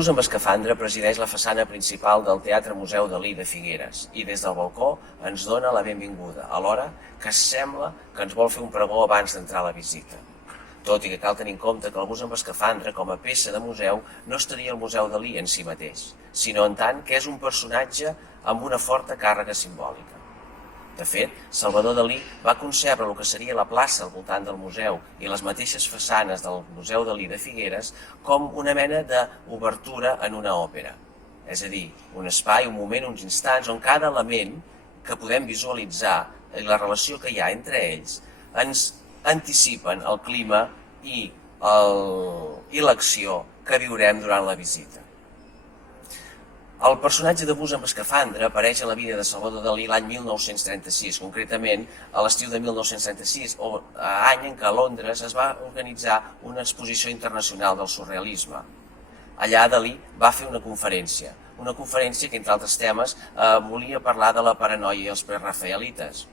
bus amb escafandra presideix la façana principal del Teatre Museu Dalí de Figueres i des del balcó ens dona la benvinguda, alhora que sembla que ens vol fer un pregó abans d'entrar a la visita. Tot i que cal tenir en compte que el bus amb escafandra com a peça de museu no estaria al Museu Dalí en si mateix, sinó en tant que és un personatge amb una forta càrrega simbòlica. De fet, Salvador Dalí va concebre el que seria la plaça al voltant del museu i les mateixes façanes del Museu Dalí de Figueres com una mena d'obertura en una òpera. És a dir, un espai, un moment, uns instants on cada element que podem visualitzar i la relació que hi ha entre ells ens anticipen el clima i l'acció que viurem durant la visita. El personatge de bus amb escafandra apareix a la vida de Salvador Dalí l'any 1936, concretament a l'estiu de 1936, any en què a Londres es va organitzar una exposició internacional del surrealisme. Allà Dalí va fer una conferència que, entre altres temes, volia parlar de la paranoia i els prerafaelites.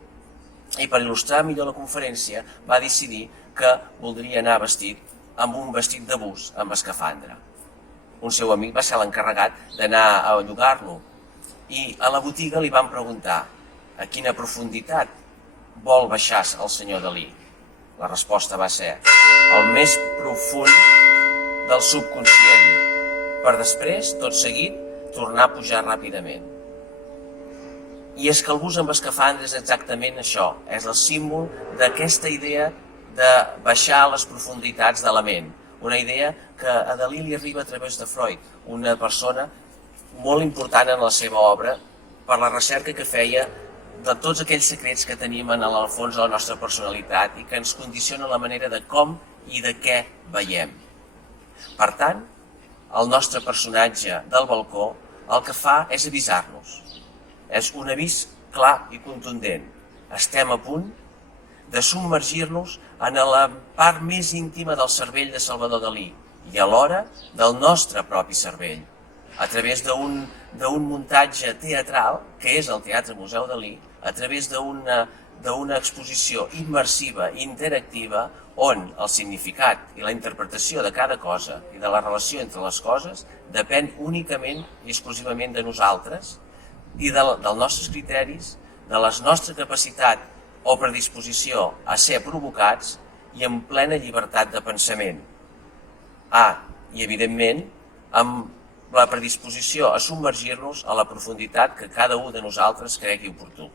I per il·lustrar millor la conferència va decidir que voldria anar vestit amb un vestit de bus amb escafandra. Un seu amic va ser l'encarregat d'anar a llogar-lo i a la botiga li van preguntar a quina profunditat vol baixar el senyor Dalí. La resposta va ser el més profund del subconscient, per després, tot seguit, tornar a pujar ràpidament. I és que el bus amb escafandra és exactament això, és el símbol d'aquesta idea de baixar a les profunditats de la ment. Una idea que a Dalí li arriba a través de Freud, una persona molt important en la seva obra per la recerca que feia de tots aquells secrets que tenim en el fons de la nostra personalitat i que ens condiciona la manera de com i de què veiem. Per tant, el nostre personatge del balcó el que fa és avisar-nos. És un avís clar i contundent. Estem a punt de submergir-nos en la part més íntima del cervell de Salvador Dalí i alhora del nostre propi cervell, a través d'un muntatge teatral, que és el Teatre Museu Dalí, a través d'una exposició immersiva, interactiva, on el significat i la interpretació de cada cosa i de la relació entre les coses depèn únicament i exclusivament de nosaltres i dels nostres criteris, de la nostra capacitat o predisposició a ser provocats i amb plena llibertat de pensament. I evidentment, amb la predisposició a submergir-nos a la profunditat que cada un de nosaltres cregui oportú.